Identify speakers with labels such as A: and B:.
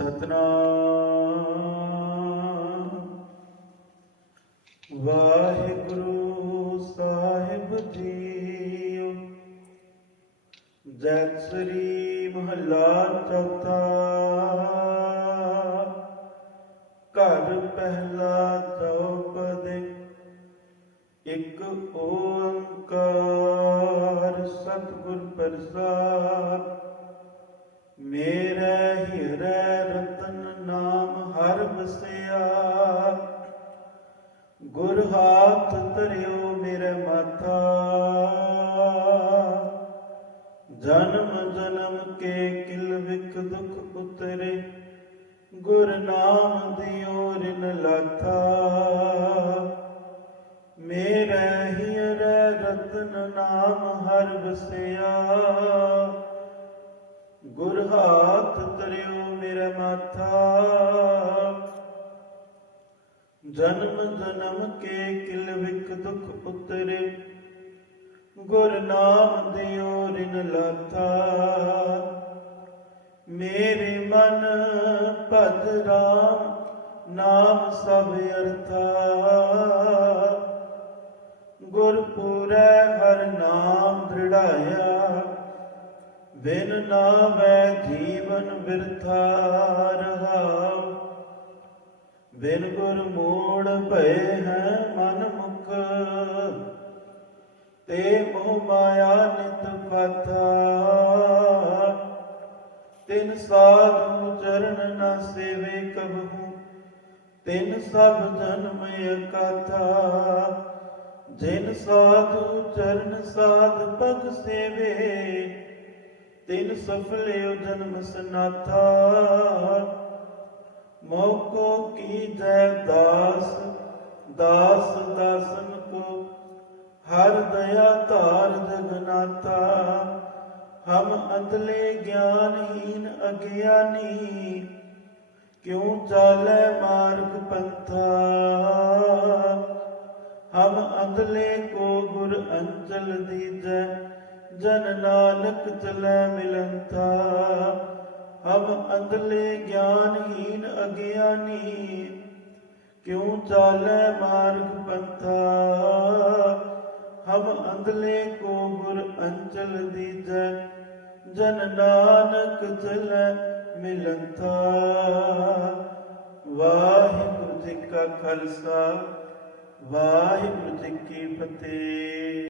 A: ਸਤਨਾਮ। ਵਾਹਿਗੁਰੂ ਸਾਹਿਬ JIO. ਜੈ ਸ੍ਰੀ ਮਹਲਾ ਚੌਥਾ। ਘਰ ਪਹਿਲਾ ਚੌਪਦੇ। ਇੱਕ ਓੰਕਾਰ। ਸਤਿਗੁਰ ਪ੍ਰਸਾਦ। ਹਰ ਗੁਰ ਹਾਥ ਧਰਿਓ ਮੇਰੇ ਮਾਥਾ। ਜਨਮ ਜਨਮ ਕੇ ਕਿਲ ਦੁਖ ਉਤਰੇ। ਗੁਰ ਨਾਮ ਦਿਓ ਰਿਨ ਲਾਥਾ। ਮੇਰੇ ਹਿਰੈ ਰਤਨ ਨਾਮ ਹਰ ਵਸਿਆ। ਗੁਰ ਹਾਥ ਧਰਿਓ ਮੇਰਾ ਮਾਥਾ। ਜਨਮ ਜਨਮ ਕੇ ਕਿਲ ਵਿਕ ਦੁਖ ਉਤਰੇ। ਗੁਰ ਨਾਮ ਦਿਓ ਰਿਨ ਲਾਥਾ। ਮੇਰੇ ਮਨ ਭਜ ਰਾਮ, ਨਾਮ ਸਭ ਅਰਥਾ। ਗੁਰ ਹਰ ਨਾਮ ਦ੍ਰਿੜਾਇਆ। ਬਿਨ ਨਾਮੈ ਜੀਵਨ ਬਿਰਥਾ ਰਹਾਉ ਬਿਨ ਗੁਰ ਮੋੜ ਭਏ ਹੈ ਮਨ ਮੁਖ। ਤੇ ਮੋਹ ਮਾਇਆ ਨਿਤ ਫਾਥਾ ਤਿਨ ਸਾਧੂ ਚਰਨ ਨਾ ਸੇਵੇ ਕਬਹੂ। ਤਿਨ ਸਭ ਜਨਮ ਇਕਾਥਾ। ਜਿਨ ਸਾਧੂ ਚਰਨ ਸਾਧ ਪਗ ਸੇਵੇ, ਤਿਨ ਸਫਲਿਓ ਜਨਮ ਸਨਾਥਾ। ਮੋਕੋ ਕੀ ਜੈ ਦਾਸ ਦਾਸ ਦਾਸਨ ਕੋ। ਹਰ ਦਇਆ ਧਾਰ ਜਗਨਾਤਾ ਹਮ ਅੰਧਲੇ ਗਿਆਨਹੀਨ ਅਗਿਆਨੀ। ਕਿਉ ਚਾਲੇ ਮਾਰਗ ਪੰਥਾ? ਹਮ ਅੰਧਲੇ ਕੋ ਗੁਰ ਅੰਚਲ ਦੀਜੈ, ਜਨ ਨਾਨਕ ਚਲੇ ਮਿਲੰਥਾ ਹਮ ਅੰਧਲੇ ਗਿਆਨਹੀਨ ਅਗਿਆਨੀ, ਕਿਉ ਚਾਲੈ ਮਾਰਗ ਪੰਥਾ? ਹਮ ਅੰਧਲੇ ਕੋ ਗੁਰ ਅੰਚਲ ਦੀਜੈ, ਜਨ ਨਾਨਕ ਚਲੇ ਮਿਲੰਥਾ। ਵਾਹਿਗੁਰੂ ਜੀ ਕਾ ਖਾਲਸਾ, ਵਾਹਿਗੁਰੂ ਜੀ ਕੀ ਫਤਿਹ।